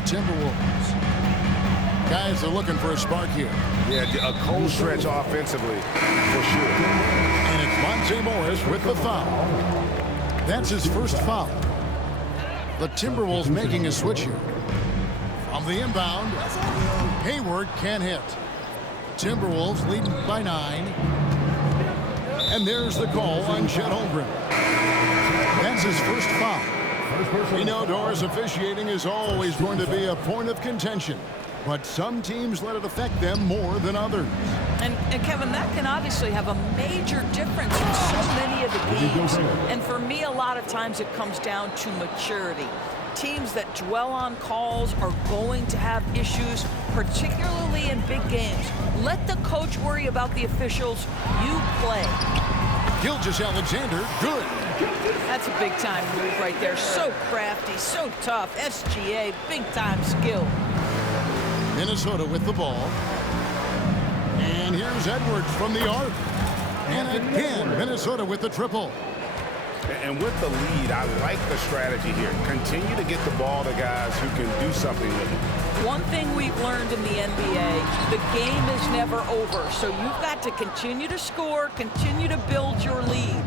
the Timberwolves. Guys are looking for a spark here. Yeah, a cold stretch offensively, for sure. And it's Monte Morris with the foul. That's his first foul. The Timberwolves making a switch here. From the inbound, Hayward can't hit. Timberwolves leading by 9. And there's the call on Chet Holmgren. That's his first foul. We know Doris, officiating is always going to be a point of contention. But some teams let it affect them more than others. And Kevin, that can obviously have a major difference in so many of the games. And for me, a lot of times it comes down to maturity. Teams that dwell on calls are going to have issues, particularly in big games. Let the coach worry about the officials. You play. Gilgeous-Alexander, good. That's a big-time move right there. So crafty, so tough. SGA, big-time skill. Minnesota with the ball. And here's Edwards from the arc. And again, Minnesota with the triple. And with the lead, I like the strategy here. Continue to get the ball to guys who can do something with it. One thing we've learned in the NBA, the game is never over. So you've got to continue to score, continue to build your lead.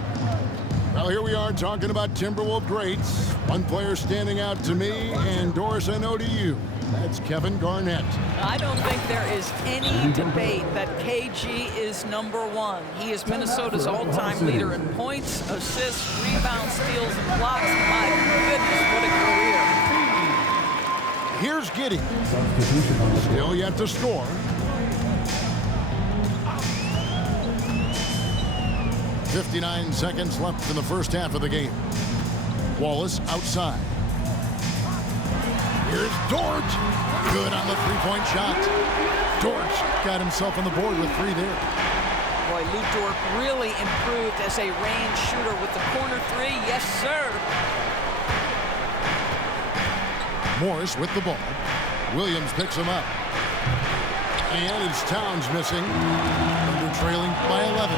Well, here we are talking about Timberwolves greats. One player standing out to me, and Doris, I know to you. That's Kevin Garnett. I don't think there is any debate that KG is #1. He is Minnesota's all-time leader in points, assists, rebounds, steals, and blocks. My goodness, what a career. Here's Giddey. Still yet to score. 59 seconds left in the first half of the game. Wallace outside. Here's Dort. Good on the three-point shot. Dort got himself on the board with 3 there. Boy, Lou Dort really improved as a range shooter with the corner 3. Yes, sir. Morris with the ball. Williams picks him up. And it's Towns missing. Under trailing by 11.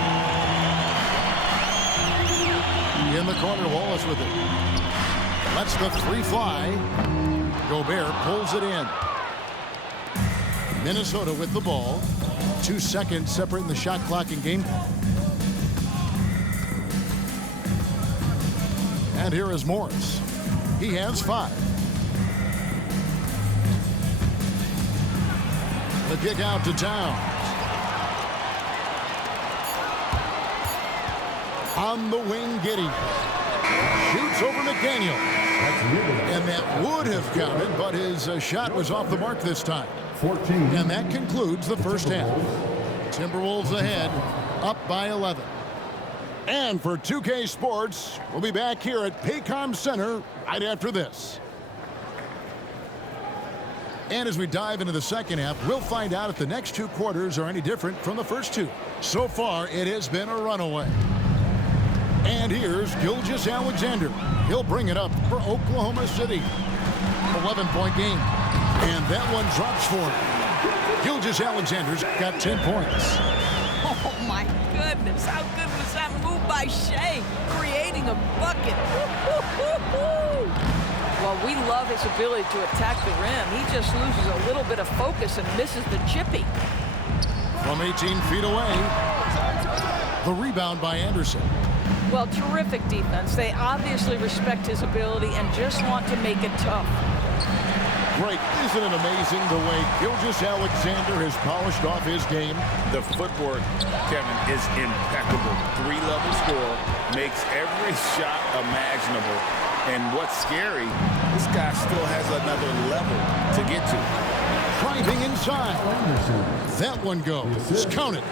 In the corner, Wallace with it. Lets the 3 fly. Gobert pulls it in. Minnesota with the ball. 2 seconds separating the shot clock and game clock. And here is Morris. He has 5. The kick out to Towns. On the wing, Giddey. Shoots over McDaniel. And that would have counted, but his shot was off the mark this time. 14. And that concludes the first half. Timberwolves ahead, up by 11. And for 2K Sports, we'll be back here at Paycom Center right after this. And as we dive into the second half, we'll find out if the next 2 quarters are any different from the first 2. So far, it has been a runaway. And here's Gilgeous-Alexander. He'll bring it up for Oklahoma City. 11-point game. And that one drops for him. Gilgeous-Alexander's got 10 points. Oh, my goodness. How good was that move by Shea? Creating a bucket. Well, we love his ability to attack the rim. He just loses a little bit of focus and misses the chippy. From 18 feet away. The rebound by Anderson. Well, terrific defense. They obviously respect his ability and just want to make it tough. Great. Isn't it amazing the way Gilgeous-Alexander has polished off his game? The footwork, Kevin, is impeccable. 3-level scorer, makes every shot imaginable. And what's scary, this guy still has another level to get to. Driving inside. That one goes. Count it.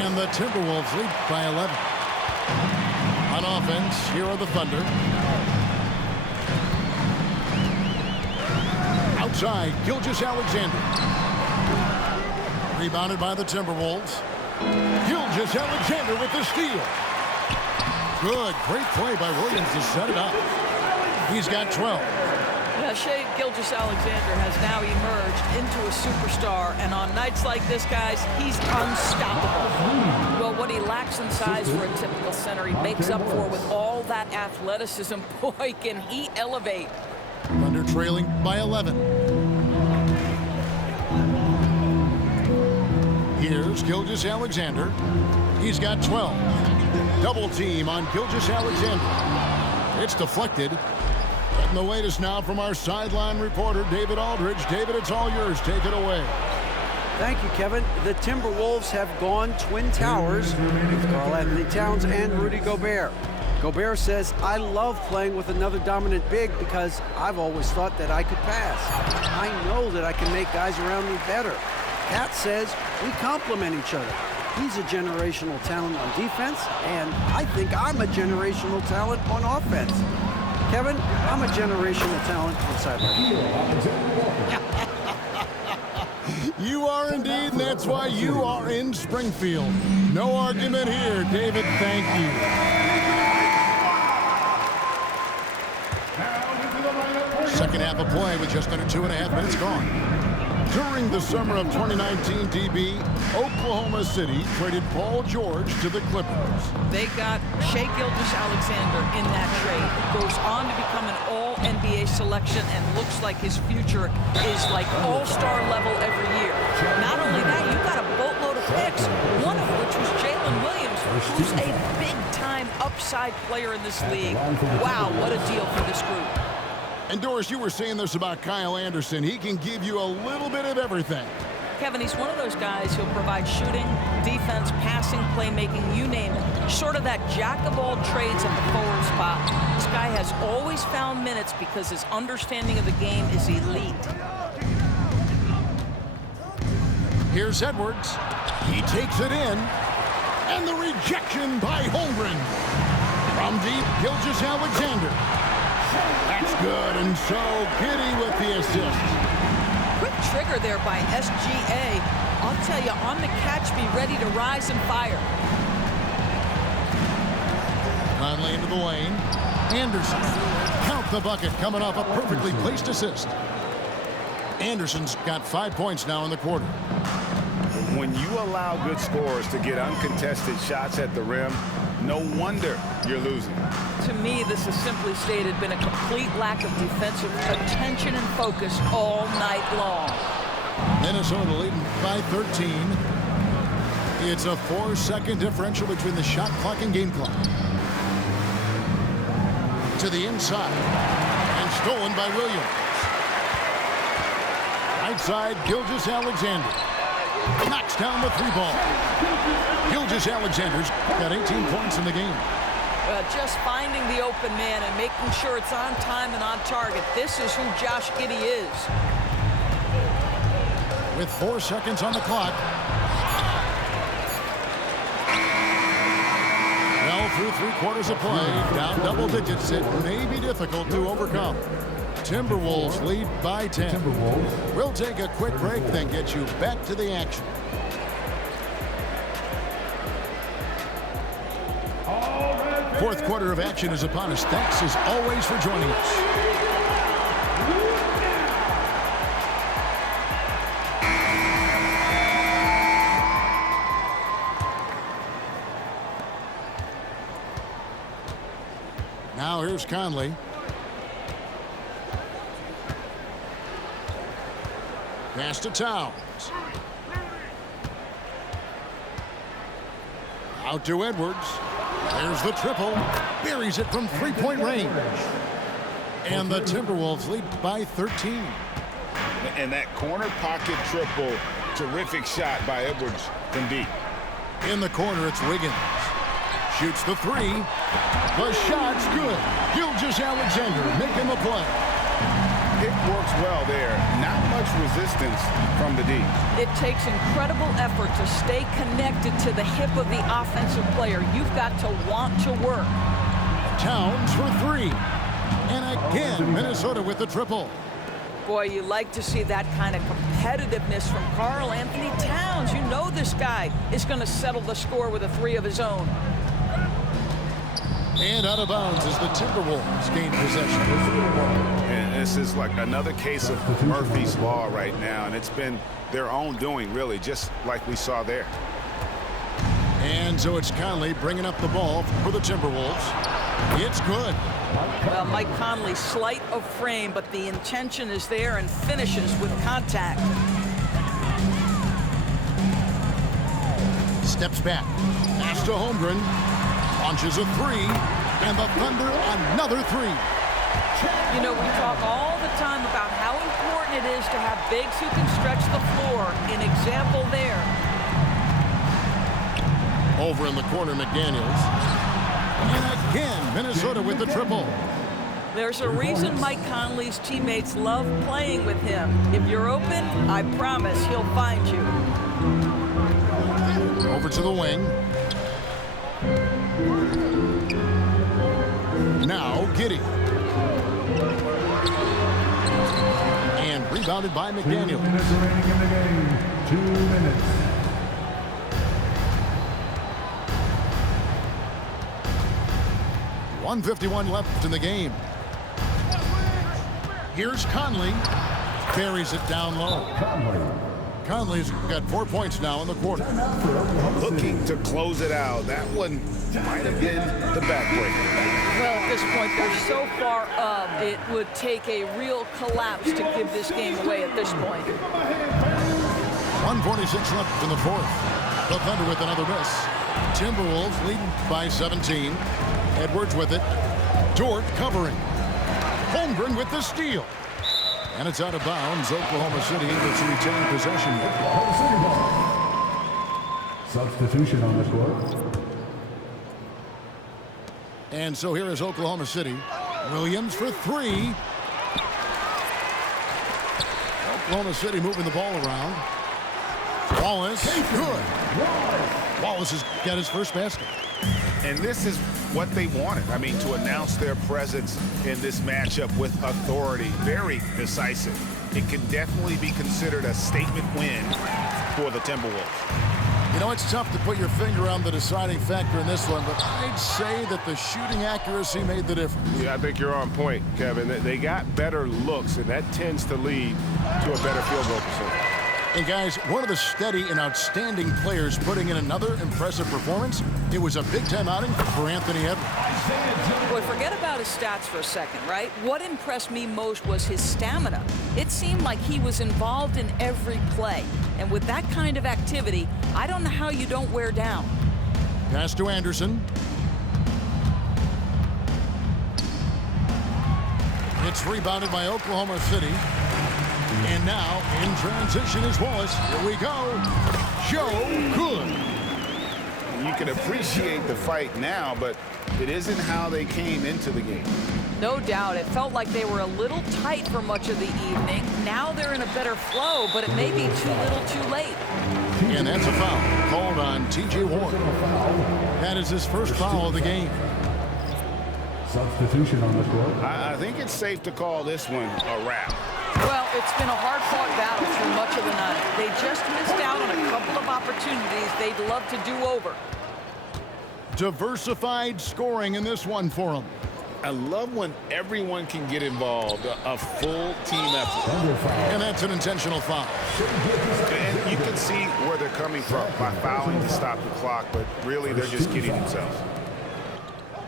And the Timberwolves lead by 11. On offense, here are the Thunder. Outside, Gilgeous-Alexander. Rebounded by the Timberwolves. Gilgeous-Alexander with the steal. Good, great play by Williams to set it up. He's got 12. Shea Gilgeous-Alexander has now emerged into a superstar, and on nights like this, guys, he's unstoppable. Well, what he lacks in size for a typical center, he makes up for with all that athleticism. Boy, can he elevate. Thunder trailing by 11. Here's Gilgeous-Alexander. He's got 12. Double team on Gilgeous-Alexander. It's deflected. And the latest now from our sideline reporter, David Aldridge. David, it's all yours. Take it away. Thank you, Kevin. The Timberwolves have gone Twin Towers with Karl-Anthony Towns and Rudy Gobert. Gobert says, I love playing with another dominant big because I've always thought that I could pass. I know that I can make guys around me better. Cat says we complement each other. He's a generational talent on defense, and I think I'm a generational talent on offense. Kevin, I'm a generational talent inside my You are indeed, and that's why you are in Springfield. No argument here, David. Thank you. Second half of play with just under 2.5 minutes gone. During the summer of 2019, DB, Oklahoma City traded Paul George to the Clippers. They got Shai Gilgeous-Alexander in that trade. Goes on to become an all-NBA selection and looks like his future is like all-star level every year. Not only that, you got a boatload of picks, one of which was Jalen Williams, who's a big-time upside player in this league. Wow, what a deal for this group. And Doris, you were saying this about Kyle Anderson. He can give you a little bit of everything. Kevin, he's one of those guys who'll provide shooting, defense, passing, playmaking, you name it. Sort of that jack of all trades at the forward spot. This guy has always found minutes because his understanding of the game is elite. Here's Edwards. He takes it in. And the rejection by Holmgren. From deep, Gilgeous-Alexander. That's good, and so Giddey with the assist. Quick trigger there by SGA. I'll tell you, on the catch, be ready to rise and fire. Conley into the lane. Anderson. Count the bucket, coming off a perfectly placed assist. Anderson's got 5 points now in the quarter. When you allow good scorers to get uncontested shots at the rim, no wonder you're losing. To me, this has simply stated been a complete lack of defensive attention and focus all night long. Minnesota leading by 13. It's a 4-second differential between the shot clock and game clock. To the inside. And stolen by Williams. Right side, Gilgeous-Alexander. Knocks down the three ball. Gilgeous-Alexander's got 18 points in the game. Just finding the open man and making sure it's on time and on target. This is who Josh Giddey is. With 4 seconds on the clock. Well, through 3/4 of play, down double digits, it may be difficult to overcome. Timberwolves lead by 10. We'll take a quick break, then get you back to the action. Fourth quarter of action is upon us. Thanks as always for joining us. Now here's Conley. Pass to Towns. Out to Edwards. There's the triple. Buries it from three-point range. And the Timberwolves lead by 13. And that corner pocket triple, terrific shot by Edwards from deep. In the corner, it's Wiggins. Shoots the three. The shot's good. Gilgeous-Alexander making the play. It works well there. Not much resistance from the D. It takes incredible effort to stay connected to the hip of the offensive player. You've got to want to work. Towns for three. And again, Minnesota with the triple. Boy, you like to see that kind of competitiveness from Karl-Anthony Towns. You know this guy is going to settle the score with a three of his own. And out of bounds as the Timberwolves gain possession. And this is like another case of Murphy's Law right now, and it's been their own doing, really, just like we saw there. And so it's Conley bringing up the ball for the Timberwolves. It's good. Well, Mike Conley, slight of frame, but the intention is there and finishes with contact. Steps back. Pass to Holmgren. Launches a three. And the Thunder another three. You know, we talk all the time about how important it is to have bigs who can stretch the floor. An example there. Over in the corner, McDaniels. And again, Minnesota with the triple. There's a reason Mike Conley's teammates love playing with him. If you're open, I promise he'll find you. Over to the wing. Now Giddey. And rebounded by McDaniel. 2 minutes remaining in the game. 2 minutes. .151 left in the game. Here's Conley. Buries it down low. Conley's got 4 points now in the quarter. Looking to close it out. That one might have been the backbreaker. Well, at this point, they're so far up, it would take a real collapse to give this game away at this point. 1:46 left in the fourth. The Thunder with another miss. Timberwolves leading by 17. Edwards with it. Dort covering. Holmgren with the steal. And it's out of bounds. Oklahoma City able to retain possession. Substitution on the court. And so here is Oklahoma City. Williams for three. Oklahoma City moving the ball around. Wallace, good. Wallace has got his first basket. And this is what they wanted. I mean, to announce their presence in this matchup with authority. Very decisive. It can definitely be considered a statement win for the Timberwolves. You know, it's tough to put your finger on the deciding factor in this one, but I'd say that the shooting accuracy made the difference. Yeah, I think you're on point, Kevin. They got better looks, and that tends to lead to a better field goal percentage. And guys, one of the steady and outstanding players putting in another impressive performance. It was a big-time outing for Anthony Edwards. Boy, forget about his stats for a second, right? What impressed me most was his stamina. It seemed like he was involved in every play. And with that kind of activity, I don't know how you don't wear down. Pass to Anderson. It's rebounded by Oklahoma City. And now, in transition is Wallace. Here we go. Joe Good. You can appreciate the fight now, but it isn't how they came into the game. No doubt. It felt like they were a little tight for much of the evening. Now they're in a better flow, but it may be too little too late. And that's a foul called on T.J. Warren. That is his first foul of the game. Substitution on the court. I think it's safe to call this one a wrap. Well, it's been a hard-fought battle through much of the night. They just missed out on a couple of opportunities they'd love to do over. Diversified scoring in this one for them. I love when everyone can get involved, a full team effort. And that's an intentional foul. And you can see where they're coming from by fouling to stop the clock, but really they're just kidding themselves.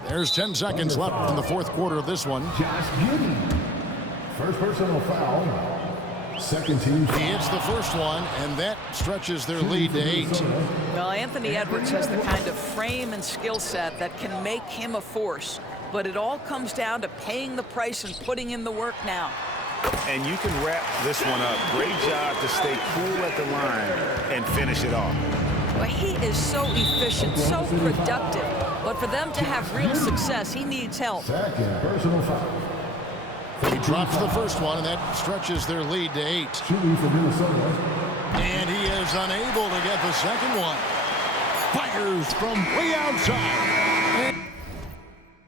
There's 10 seconds left in the fourth quarter of this one. Josh Giddey. First personal foul. Second team foul. He hits the first one, and that stretches their lead to 8. Well, Anthony Edwards has the kind of frame and skill set that can make him a force. But it all comes down to paying the price and putting in the work now. And you can wrap this one up. Great job to stay cool at the line and finish it off. Well, he is so efficient, so productive. But for them to have real success, he needs help. Second personal foul. He drops the first one, and that stretches their lead to 8. Shooting for Minnesota. And he is unable to get the second one. Fires from way outside. And